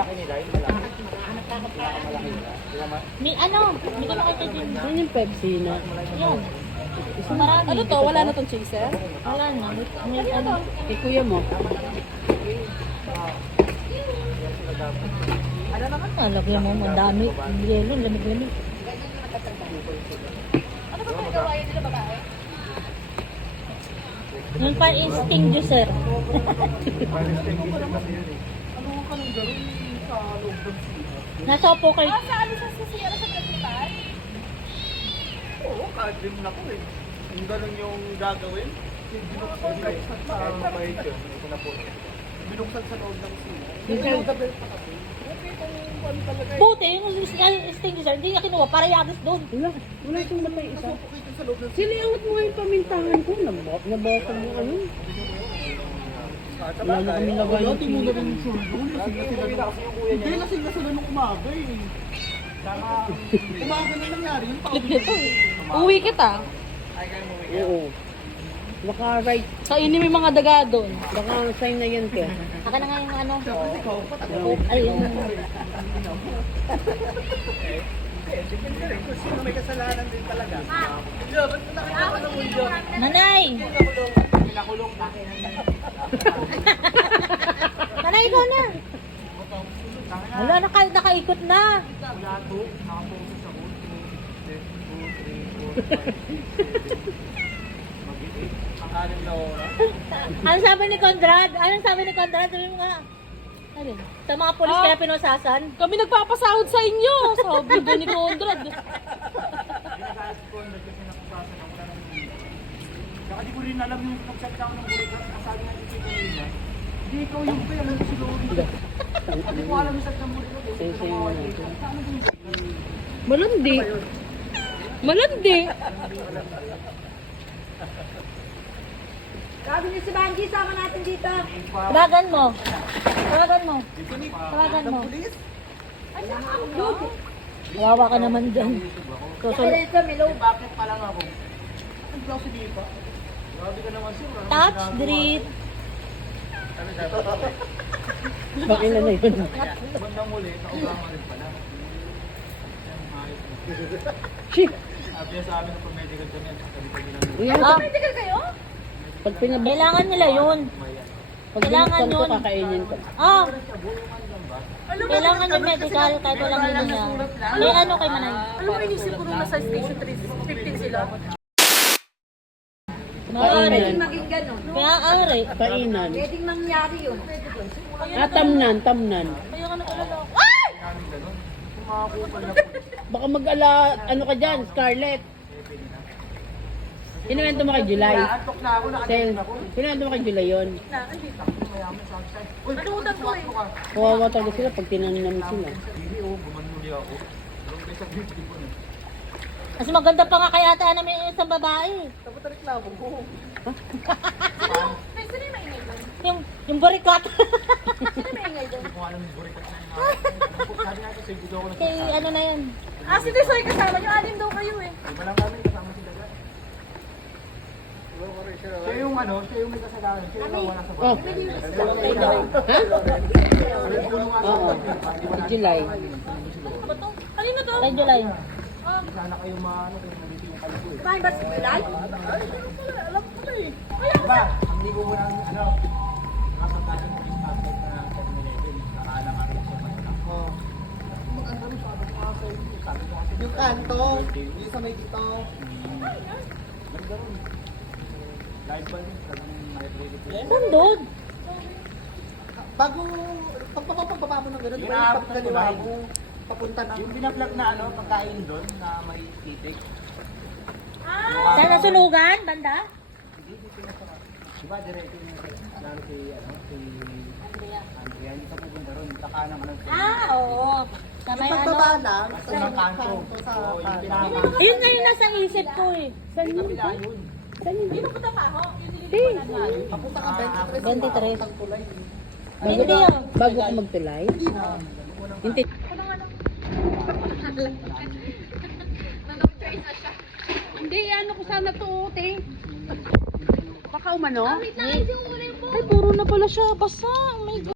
malaki nila, yung malaki. Malaki nila. May ano, may nakita din. Yan yung Pepsi na. Yan. Marami. Ano to? Wala na tong chaser? Wala na. May ano. Kay kuya mo. Ano naman na, lagyan mo, ang dami. Yelo, lamig-lamig. Ano ba may gawain nila babae? Yung pa-extinguisher. Nasa upo kayo. Ah, sa ano sa sisiyara sa pagkitan? Oo, kahit din na po eh. Yung ganun yung gagawin, binuksan sa bahit yun. Ito na po. Binuksan sa loob ng sila. Yung gabel pa kasi. Okay, kung ano talaga eh. Buti, yung extinguisher, hindi niya kinuha para yagis doon. Wala siyang matay isa. Nasupukit yung sa loob ng Siliangot mo yung pamintahan ko. Nabasa mo ano. Wala na kami lagay ng Hindi mo na rin yung suldo. Hindi, lasing na sila nung umaga eh. Saka, umaga na nangyari. Yung Clip nito eh. Uwi kita. Oo. Baka right. Kainin mo yung mga daga doon. Baka sign na yan kaya. Aka na nga yung ano. Ay, yung... Depende rin kung sino may kasalanan din talaga. Yo, ba't nakakita ng mundo? Nanay! Pinakulong pa. Nanay, ikaw na! Wala, nakaikot na. Wala to, nakapokus ako. 2, 3, 4, 5, 6, 7, mag-8. Ang anim na oras. Anong sabi ni Conrad? Anong sabi ni Conrad? Sabi mo nga. Ano? Sa mga polis kaya pinosasan? Kami nagpapasahod sa inyo. Sabi ba ni Conrad? Ginagalit ko kasi nakapasa na wala nang hindi. Saka di ko rin alam yung pagsalita ko ng bulikat. Kasabi nga dito kanina. Hindi ikaw yung kaya lang si Lori. Hindi ko alam yung salita ng bulikat. Malandi. Malandi. Sabi niyo si Banji, sama natin dito. Tawagan mo. Tawagan mo. Tawagan mo. Kawawa ka naman dyan. Susunod ka, Milo. Bakit pa lang ako? Ang blouse si Dipa. Grabe ka naman sir. Touch, drip. Bakila na yun. Bandang muli, naubama rin pala. Shit. Sabi niya sa amin na pag-medical kami at sabi ko nilang Yan. Ah, Medical kayo? Pag pinabas. kailangan nila yun. Pag Kailangan binuksan ko, yun. kakainin ko. Ah, kailangan yung medical kahit walang hilo niya. May ano kay Manay? Alam mo, inisip ko nung nasa station 315 sila. Maaari. Painan. Kaya ari. Painan. Pwedeng mangyari yun. Tamnan, tamnan. Kaya ka nag-alala. namin gano'n. Kumakupal na po. Baka mag-ala, ano ka dyan, Scarlett. Kinuwento mo kay July. Naantok na ako, Sel, nakatingin ako. kinuwento mo kay July yun. Mayaman sa akin. Uy, Nalutan ko eh. Kawawa talaga sila pag tinanam sila. Hindi oh, bumanuli ako. Yung may sabi ko na. Mas maganda pa nga kaya ata namin yung isang babae. Tapos reklamo ko. May sino yung maingay doon? Yung barikat. Sino yung maingay doon? Hindi ko alam yung burikat na yung sabi nga kasi dito ako Kay nagsasabi. ano na yun. Ah, si Tisoy kasama nyo. Anim daw kayo eh. Iba lang kami, kasama si Daga. Siya yung ano, siya yung may kasalanan. Siya yung nawala sa Oh. bahay. Oo. Si July. Bato? Kanino to? Kay July. Sana kayo maano, kung nandito yung kaliko eh. Kumain ba si Bilal? Ay, ganun pala, alam ko na eh. Diba, hindi ko muna ano, nasa tayo ng impact na 7-Eleven. Nakaalang ako siya matatak ko. Maganda rin sabi ko nga sa'yo. Sabi ko kasi yung kanto, yung sa may dito. Ganda rin. Live ba rin? Talagang may Sandod. Bago, pagpapababa mo ng gano'n, diba yung pagkaliwa mo, papunta ng... Yung binablog na ano, pagkain doon na may titik. Sa nasunugan, banda? Hindi, dito na sa... Diba, diretso yung lalo si, ano, si... Andrea, hindi ka pupunta ron, sa kanang ano. Ah, oo. Sa may ano. lang, sa mga kanto. Sa yung pinaka... Ayun nga yung nasa isip ko eh. Saan yun? Kabila yun. Saan yun? Hindi mo kita pa ho? Yung nililipan Papunta ka 23. 23. Ang tulay. Hindi ah. Bago ka magtulay? Hindi. Hindi, ano ko sana to, te. Baka umano? Ay, puro na pala siya. Basa. Oh my God.